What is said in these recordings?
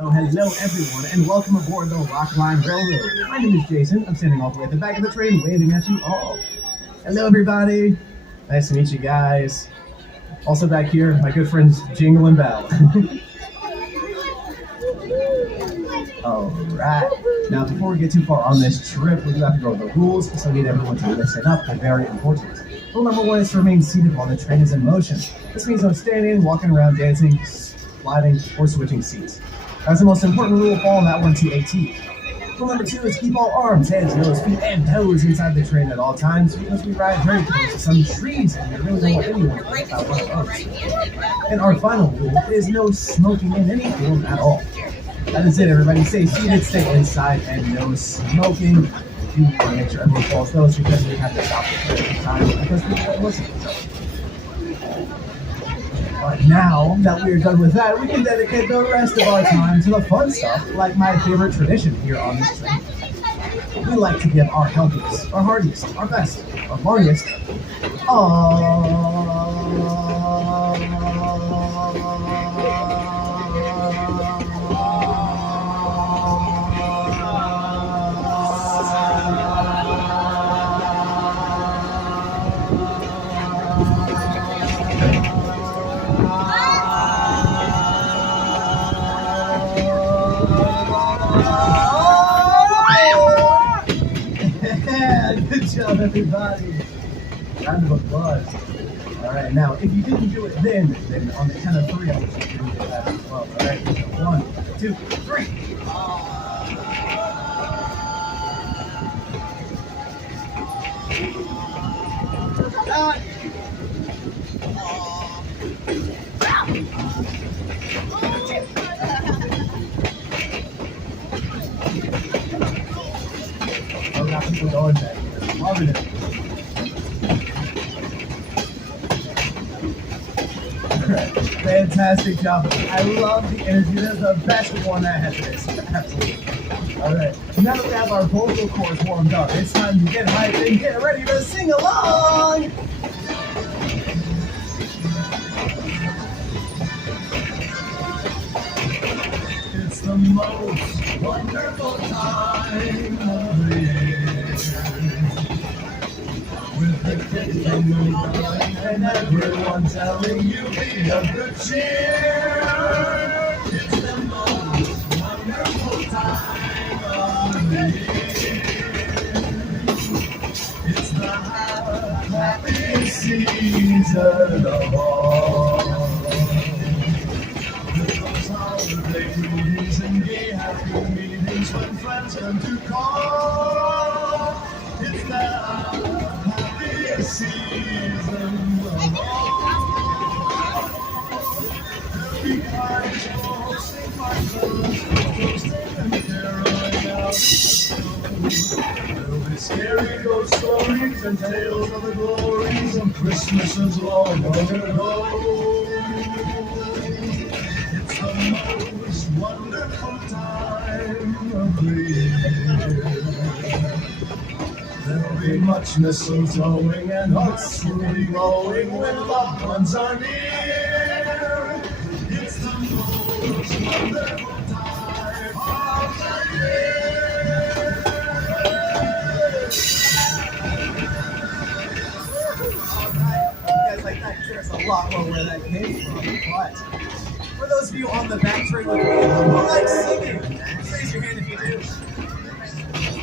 Oh, hello everyone, and welcome aboard the Rock Line Railroad. My name is Jason. I'm standing all the way at the back of the train, waving at you all. Hello, everybody. Nice to meet you guys. Also back here, my good friends Jingle and Bell. All right. Now, before we get too far on this trip, we do have to go over the rules, so we need everyone to listen up. They're very important. Rule number one is to remain seated while the train is in motion. This means no standing, walking around, dancing, sliding, or switching seats. That's the most important rule. Follow that one to a T. Rule number two is keep all arms, heads, nose, feet, and toes inside the train at all times because we ride very close to some trees and we really don't want anyone to get out one of those. And our final rule is no smoking in any form at all. That is it, everybody. Stay seated, stay inside, and no smoking. We do want to make sure everyone follows those because we have to stop the train every time because we don't listen to each other. But now that we are done with that, we can dedicate the rest of our time to the fun stuff, like my favorite tradition here on this train. We like to give our healthiest, our hardiest, our best, our longest, good job, everybody. Round of applause. All right, now, if you didn't do it then on the count of three, I want you to do that as well. All right, 1, 2, 3. Oh, got people going back here. Loving it. Fantastic job. I love the energy. That's the best one that has this. Absolutely. All right. Now that we have our vocal cords warmed up, it's time to get hyped and get ready to sing along. It's the most wonderful time of the year. With the kids singing and everyone telling you be of good cheer. It's the most wonderful time of the year. It's the happiest season of all. With those holiday movies and gay happy meetings when friends come to call. It's the happiest season of all. Every party's full, sing my songs, toasting and caroling out. There'll be scary ghost stories and tales of the glories of Christmases long ago. It's the most wonderful time of the year. There'll be much mistletoeing and hearts will be glowing when loved ones are near. It's the most wonderful time of the year. All right, you guys like that? There's a lot more where that came from, but for those of you on the back train with me who like singing, raise your hand if you do.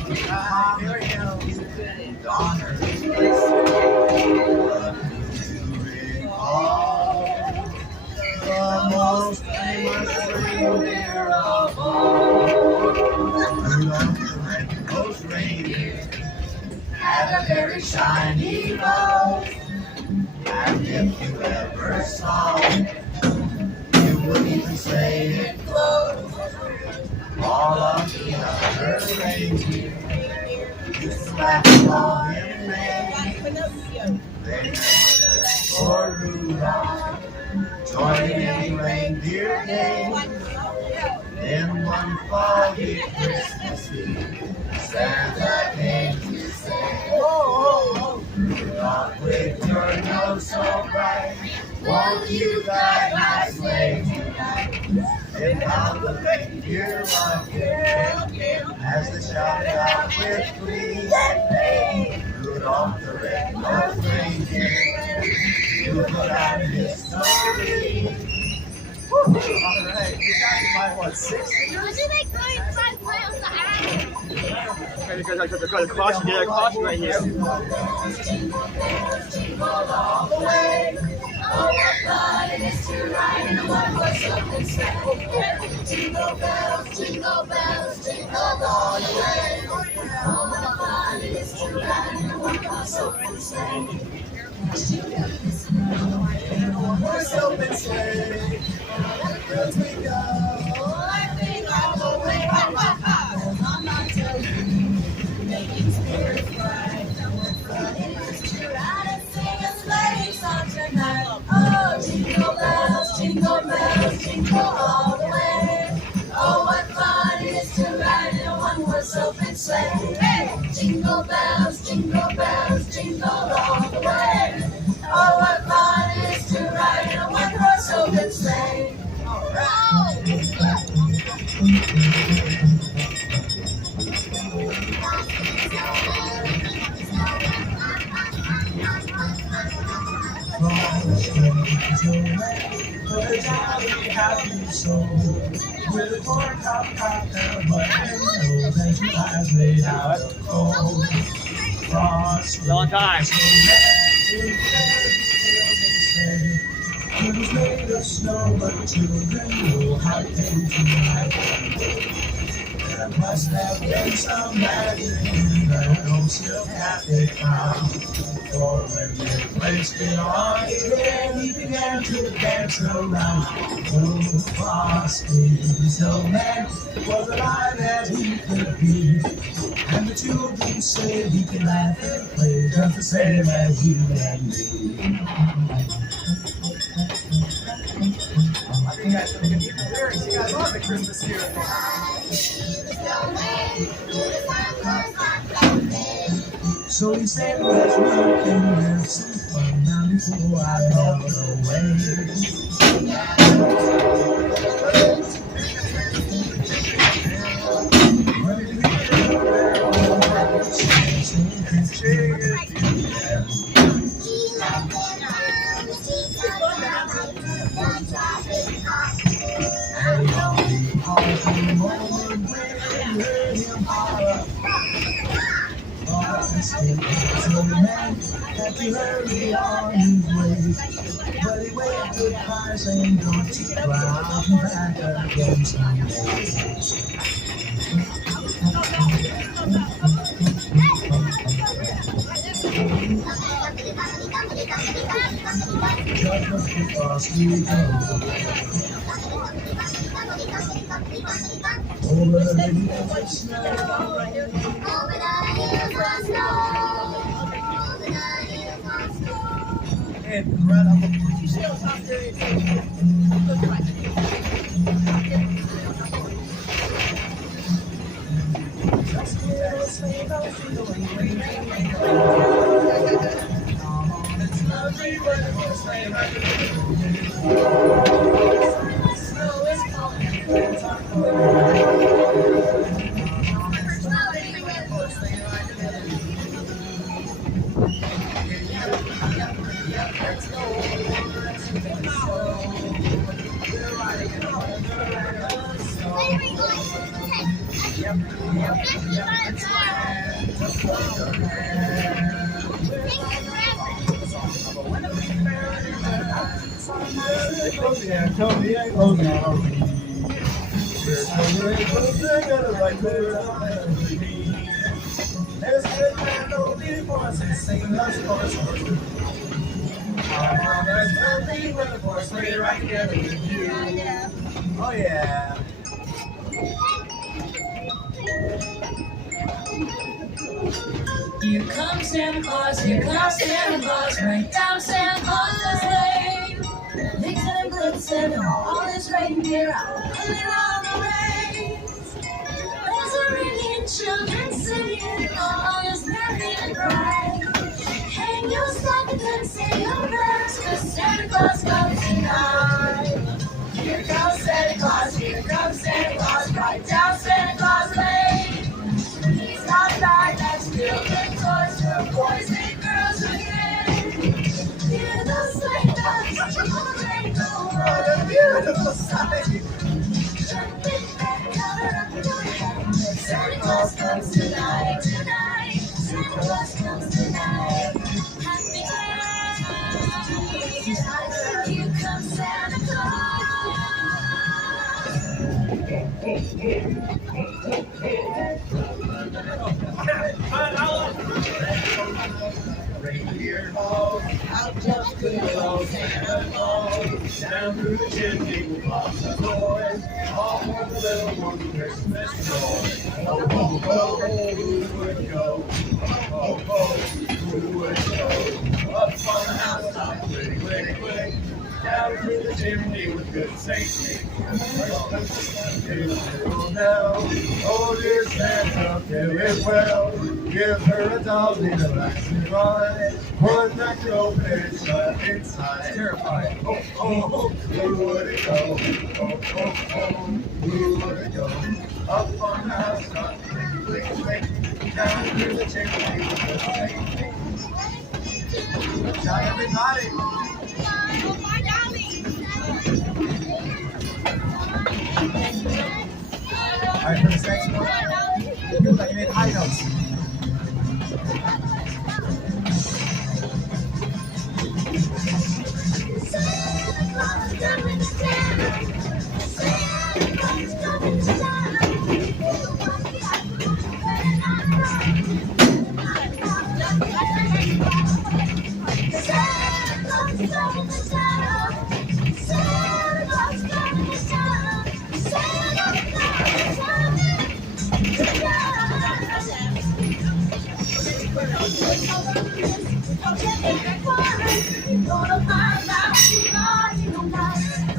Here we go. Honor the most famous reindeer of all. Rudolph the red-nosed reindeer had a very shiny nose, and if you ever saw it, you wouldn't even say it close. All of the other reindeer used to laugh and call him names. They for Rudolph joining in reindeer games. Then one foggy Christmas Eve, Santa came to say, "Oh, Rudolph, with your nose so bright, won't you guide my sleigh tonight?" And Hear one as the shout out with glee. Rudolph the red-nosed reindeer, you put out history. All right, you got to my what, 6 fingers? Would you like going 5 miles an hour? Got a caution, yeah, a caution right here. All the way. Oh, what fun it is to ride in a one-horse open sleigh. Jingle bells, jingle all the way. Oh, what fun it is to ride in a one-horse open sleigh. One-horse open sleigh. Roads we go. I think all the way. I'm not telling making spirits bright. It is to ride and sing a sleighing song tonight. Oh, jingle bells, jingle all the way. Oh, what fun it is to ride in a one-horse open sleigh. Hey! Jingle bells, jingle all the way. Oh, what fun it is to ride in a one-horse open sleigh. All right. Happy soul with a corn cob and a button and 2 eyes made out of coal. Frost Long time. it was made of snow, but children know how it came to life. There must have been some magic in that old silk hat they found. For when they placed it on his head, he began to dance around. Oh, Frosty the Snowman was alive as he could be. And the children said he could laugh and play just the same as you and me. I think I should give you the lyrics. You guys love the Christmas spirit. So he said, let's work and have some fun now before I melt away. Had to hurry on his way, but he waved goodbye saying, don't you cry, I'll be back again someday. Just because we go over the hills of snow. And right up Oh yeah. Here comes Santa Claus, right down Santa Claus's lane. Vixen and Blitzen and all his reindeer out pulling on the reins. Bells are ringing, children singing, all is merry and bright. Hang your stockings and say your prayers, 'cause Santa Claus comes tonight. Here comes Santa Claus, here comes Santa Claus, right down Santa Claus Lane. He's got a bag that's filled with toys for boys and girls again. Hear those sleigh bells, jingle What a beautiful sight. Santa Claus comes tonight, tonight. Santa Claus comes tonight. Happy days, here comes Santa Claus. Reindeer ho, out just good old Santa Claus. Down through the chimney with lots of toys, all for the little one's Christmas joy. Oh, oh, oh, who would go? Oh, oh, oh, who would go? Up on the housetop, quick, quick, quick. Down through the chimney with good safety. Now, oh dear Santa, fare it well. Give her a doll in a relaxing ride. One that can open and shut inside. Terrifying. Oh, oh, oh, who would it go? Oh, oh, oh, who would it go? Up on the housetop, click, click, click. Down through the chimney with good safety. Ciao, everybody. All right, for this next one, you feel like you made high notes.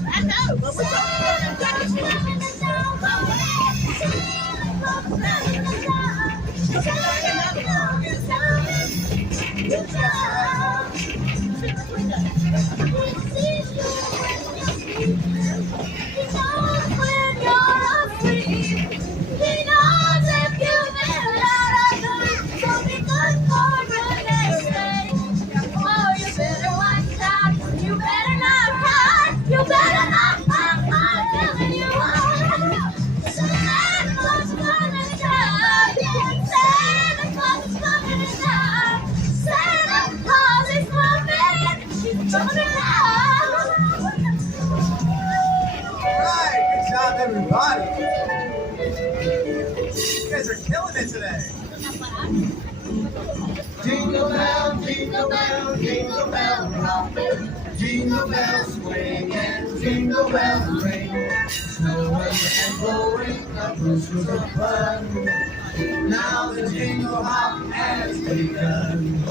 I know, but we're You better not pop, I'm telling you what. Santa Claus is coming to town. Santa Claus is coming to town. Santa Claus is coming. He's coming to town. All right, good job, everybody. You guys are killing it today. Jingle bell, jingle bell, jingle bell rock. Jingle bells swing and jingle bells ring. Snowing and blowing up roosters of fun. Now the jingle hop has begun.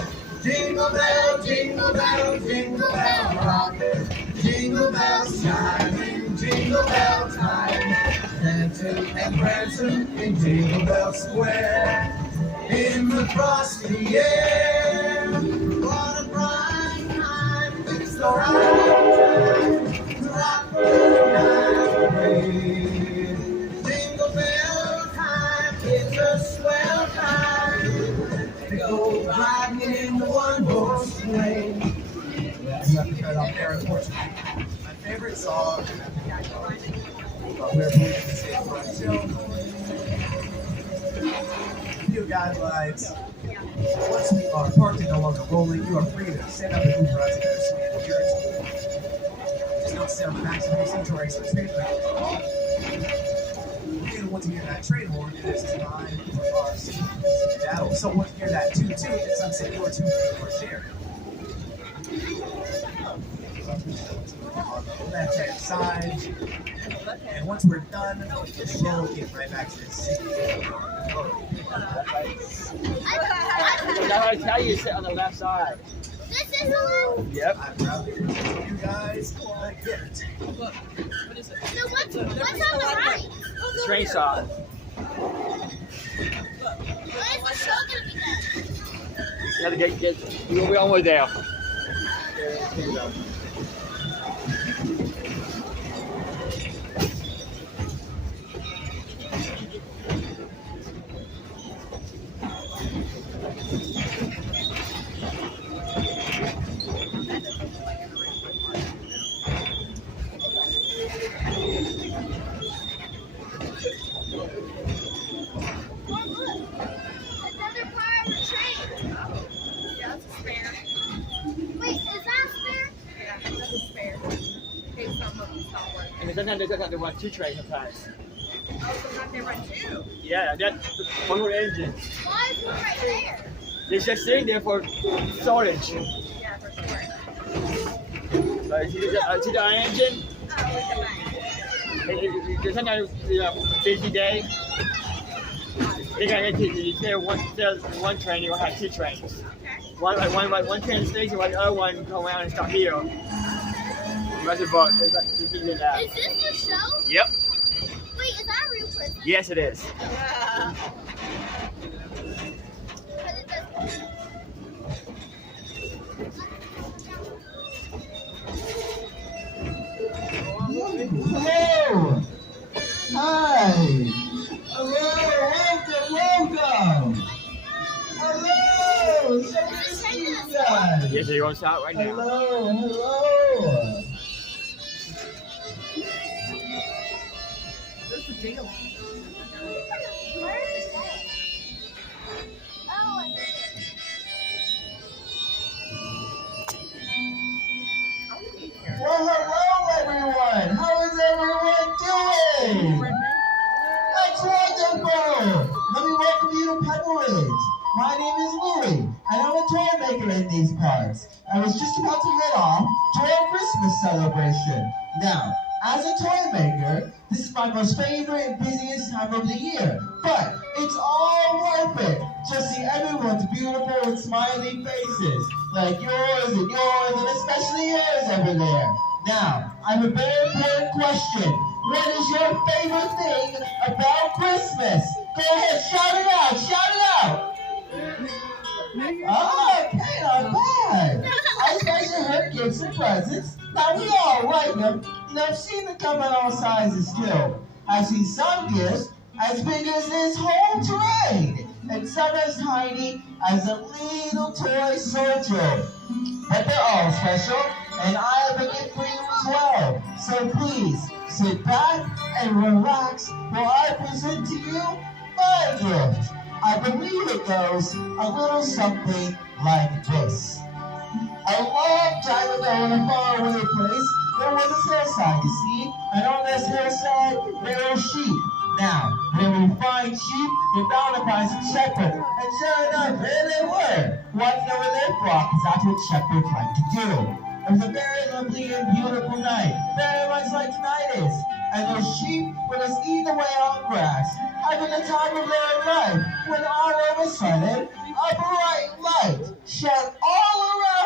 Jingle bell, jingle bell, jingle bell rock. Jingle bells chiming, jingle bell time. Dancing and prancing in Jingle Bell Square. In the frosty air, what a bright time! It's the right time to rock the night. Jingle bell time is a swell time to go riding in the one-horse sleigh. You have to cut off there, unfortunately. My favorite song, but we're moving to say front show. Few guidelines. Once we are parked and no longer rolling, you are free to stand up and move around to your seat and yours. Just don't sit on the maximum seat or extra space. And once you hear that train horn, it is time for our skedaddle. So once you hear that toot toot, it's time to say your toot or share. On the left hand side. And once we're done, we'll get right back to the seat. I tell you, sit on the left side. This is the one. Yep. I'm proud to give you guys a gift. So what's on the right? Train side. What is the show gonna be then? You gotta get you'll be on way there. sometimes they have to run 2 trains sometimes. Oh, sometimes they run two. Yeah, that's one more engine. Why is one right there? They're just sitting there for storage. Yeah, for sure. See the engine? Oh, look at mine. Sometimes busy day. They gotta instead of one train, you're gonna have 2 trains. Okay. One train stays and the other one go around and stop here. That's a book. Is this the show? Yep. Wait, is that a real person? Yes, it is. Yeah. Hello! Hi! Hello! Welcome! Hello! So good to see you guys! Yes, you're gonna start right now. Hello! Where's the jingle? Where is that? Oh, I see it. Well, hello everyone! How is everyone doing? That's wonderful! Let me welcome you to Pebble Ridge. My name is Louie, and I'm a toy maker in these parts. I was just about to head off to our Christmas celebration. Now, as a toy maker, this is my most favorite and busiest time of the year. But it's all worth it. Just see everyone's beautiful and smiling faces, like yours, and especially yours over there. Now, I have a very important question. What is your favorite thing about Christmas? Go ahead, shout it out, shout it out. Oh, okay, not bad. I especially heard gifts and presents. Now, we all like them, and I've seen them come in all sizes too. I've seen some gifts as big as this whole train, and some as tiny as a little toy soldier. But they're all special, and I have a gift for you as well. So please, sit back and relax while I present to you my gift. I believe it goes a little something like this. A long time ago in a faraway place, there was a hillside, you see, and on this hillside, there were sheep. Now, when we find sheep, you're bound to find some shepherds. And sure enough, there they were, watching over their flock, because that's what shepherds like to do. It was a very lovely and beautiful night, very much like tonight is. And those sheep were just eating away on grass, having the time of their life, when all of a sudden, a bright light shone all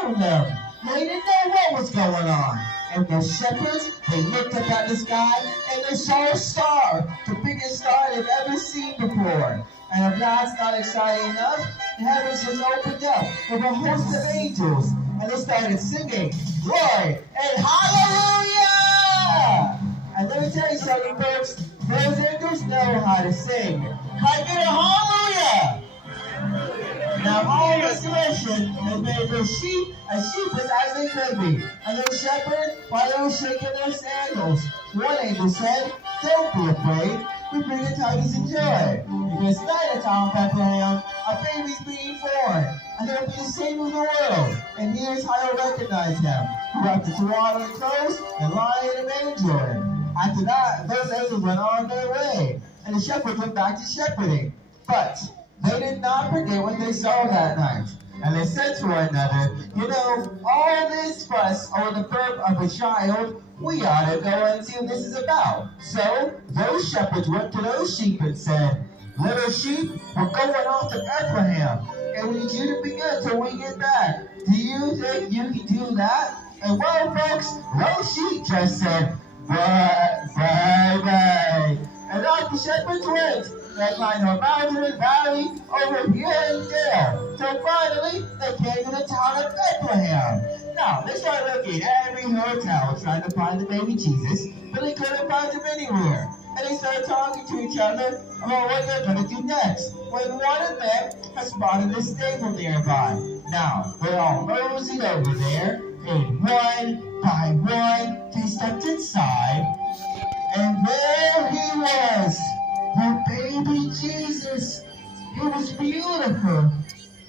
around them. They didn't know what was going on. And the shepherds, they looked up at the sky and they saw a star, the biggest star they've ever seen before. And if that's not exciting enough, the heavens just opened up with a host of angels, and they started singing, glory and hallelujah! And let me tell you something, folks, those angels know how to sing. Can I get a hallelujah? Now all restoration has made those sheep as sheepless as they could be. And those shepherds, while they were shaking their sandals, one angel said, don't be afraid, we bring you tidings and joy. Because tonight at town Bethlehem, a baby's being born, and there will be the Savior of the world. And here's how you'll recognize him. Wrapped in swaddling clothes and lying in a manger. After that, those angels went on their way, and the shepherds went back to shepherding. But they did not forget what they saw that night. And they said to one another, you know, all this fuss over the birth of a child, we ought to go and see what this is about. So those shepherds went to those sheep and said, little sheep, we're going off to Bethlehem, and we need you to be good till we get back. Do you think you can do that? And well, folks, those sheep just said, bye. And off the shepherds went. They climbed a mountain and valley over here and there. So finally, they came to the town of Bethlehem. Now, they started looking at every hotel trying to find the baby Jesus, but they couldn't find him anywhere. And they started talking to each other about what they're going to do next, when one of them had spotted a stable nearby. Now, they all moseyed over there, and one by one, they stepped inside, and there he was. The baby Jesus. He was beautiful.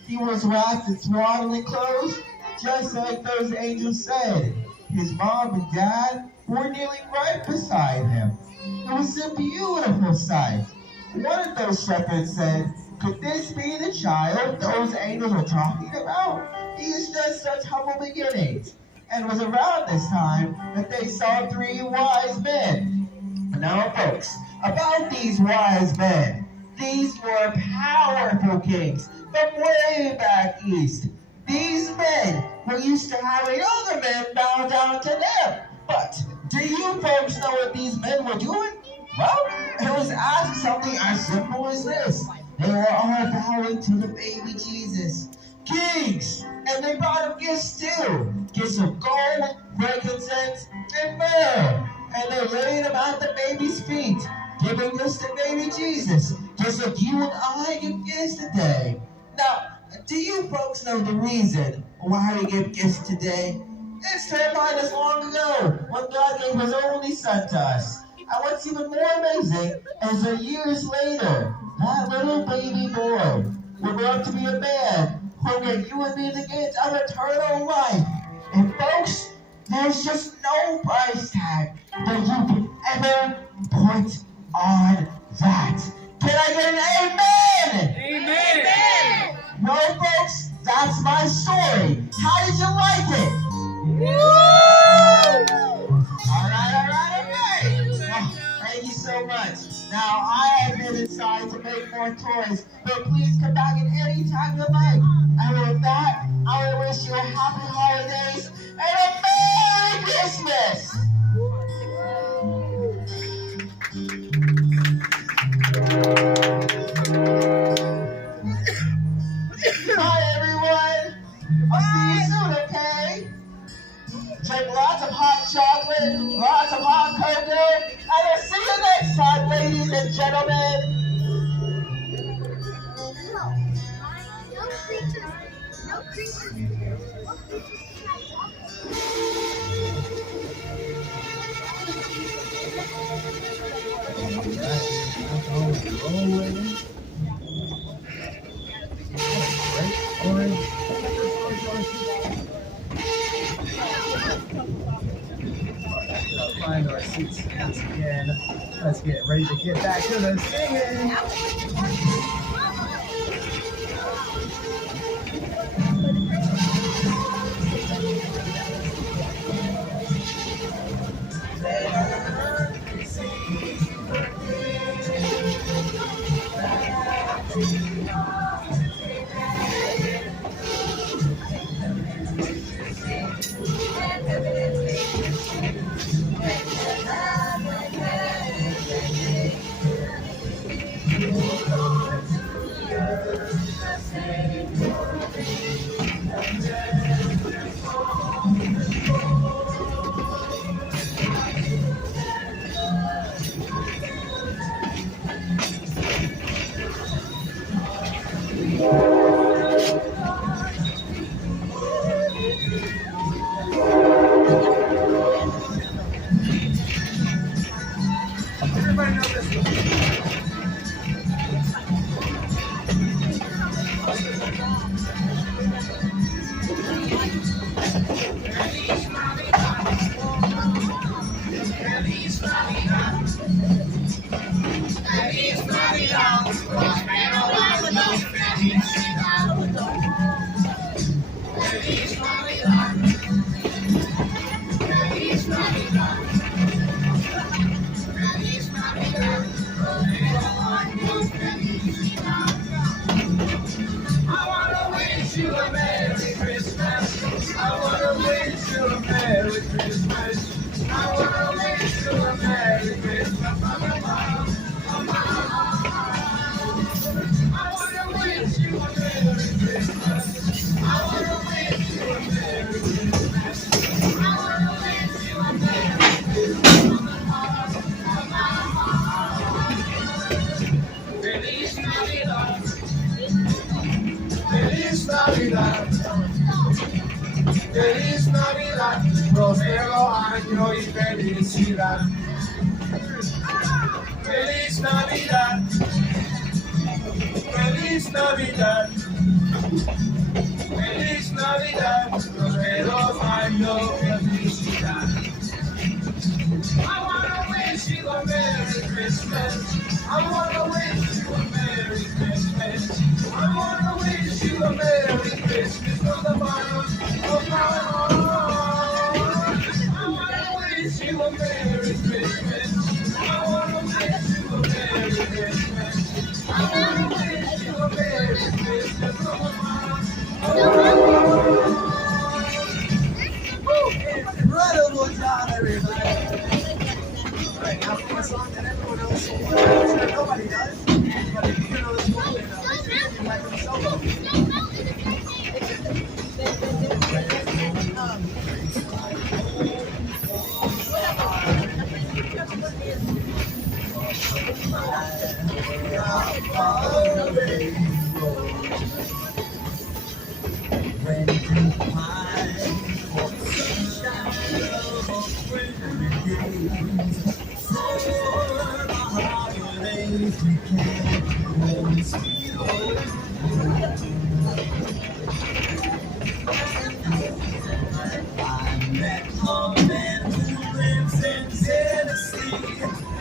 He was wrapped in swaddling clothes, just like those angels said. His mom and dad were kneeling right beside him. It was a beautiful sight. One of those shepherds said, "Could this be the child those angels were talking about? He is just such humble beginnings." And it was around this time that they saw three wise men. Now, folks, about these wise men, these were powerful kings from way back east. These men were used to having other men bow down to them. But do you folks know what these men were doing? Well, it was asking something as simple as this. They were all bowing to the baby Jesus. Kings! And they brought him gifts too. Gifts of gold, frankincense, and myrrh. And they laid them at the baby's feet, giving this to baby Jesus, just like you and I give gifts today. Now, do you folks know the reason why we give gifts today? It's to remind us long ago when God gave his only son to us. And what's even more amazing is that years later, that little baby boy will grow up to be a man who will give you and me the gift of eternal life. And folks, there's just no price tag that you can ever put on that. Can I get an amen? Amen. No, folks, that's my story. How did you like it? All right. Oh, thank you so much. Now, I have been inside to make more toys, but please come back at any time you like. And with that, I will wish you a happy holidays and a Merry Christmas! Bye, everyone. I'll see you soon, okay? Take lots of hot chocolate, lots of hot cocoa, and I'll see you next time, ladies and gentlemen. No creatures. No creatures. No Find our seats once again. Let's get ready to get back to the singing. Everybody know this one. Feliz Navidad. Feliz Navidad. Próspero año y felicidad. Feliz Navidad. Feliz Navidad. Feliz Navidad. Próspero año y felicidad. Christmas. I wanna wish you a Merry Christmas. I wanna wish you a Merry Christmas from the bottom of my heart. I wanna wish you a Merry Christmas. I wanna wish you a Merry Christmas. I wanna wish you a Merry Christmas from the bottom of my heart. Incredible job, everybody. All right, now for a song that everyone else will play. I'm sure nobody does, but if you know this one, then make sure you like the solo. When you pine for sunshine of friendly days, for the holidays we can hold sweet I met a man who lives in Tennessee,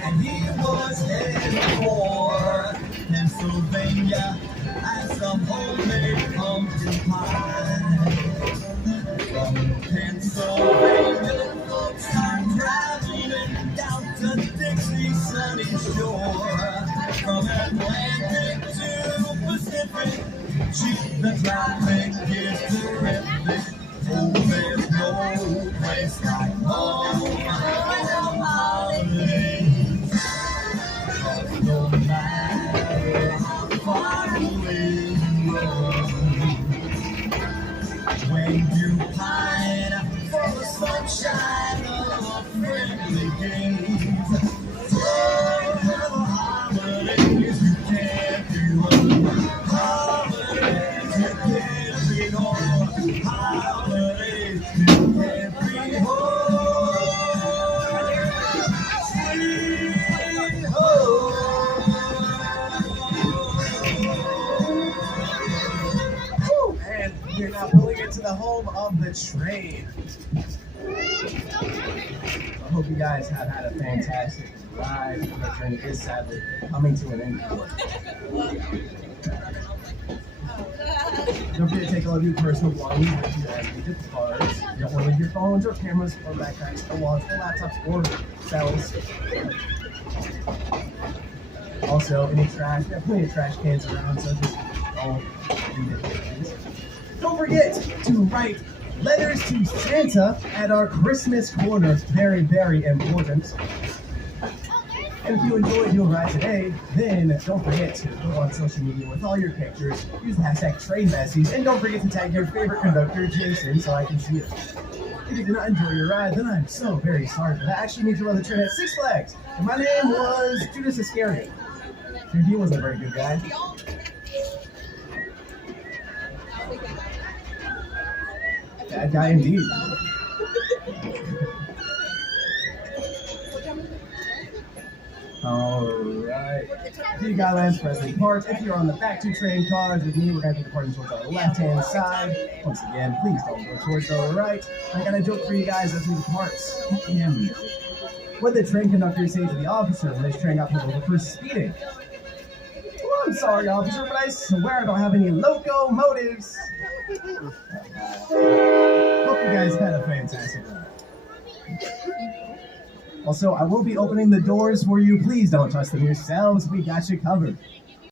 and he was headed for Pennsylvania as a homemade pumpkin pie. From Pennsylvania, folks are traveling down to Dixie's sunny shore. From Atlantic to Pacific, gee, the traffic is terrific. Oh, there's no place like home on holidays. No matter how far away you roam, when you pine for the sunshine of friendly days, for the holidays you can't be alone. Holidays you can't be home. Holidays you can't be home. Sweet home. And we're now pulling into the home of the train. I hope you guys have had a fantastic ride. The train is sadly coming to an end. Don't forget to take all of your personal belongings with you as we depart. You don't want to leave your phones or cameras or backpacks or wallets or laptops or cells. Also, any trash, we have plenty of trash cans around, so just don't leave it, please. Don't forget to write letters to Santa at our Christmas corner. Very, very important. And if you enjoyed your ride today, then don't forget to go on social media with all your pictures. Use the hashtag TrainMessies, and don't forget to tag your favorite conductor, Jason, so I can see it. If you did not enjoy your ride, then I'm so very sorry, but I actually need to run the train at Six Flags. And my name was Judas Iscariot. He wasn't a very good guy. Bad guy indeed. Alright. If you got lands Presley Park, if you're on the back two train cars with me, we're going to be departing towards our left-hand side. Once again, please don't go towards the right. I got a joke for you guys as we depart. What did the train conductor say to the officer when his train got pulled over for speeding? Well, I'm sorry, officer, but I swear I don't have any locomotives. Hope you guys had a fantastic ride. Also, I will be opening the doors for you. Please don't touch them yourselves. We got you covered.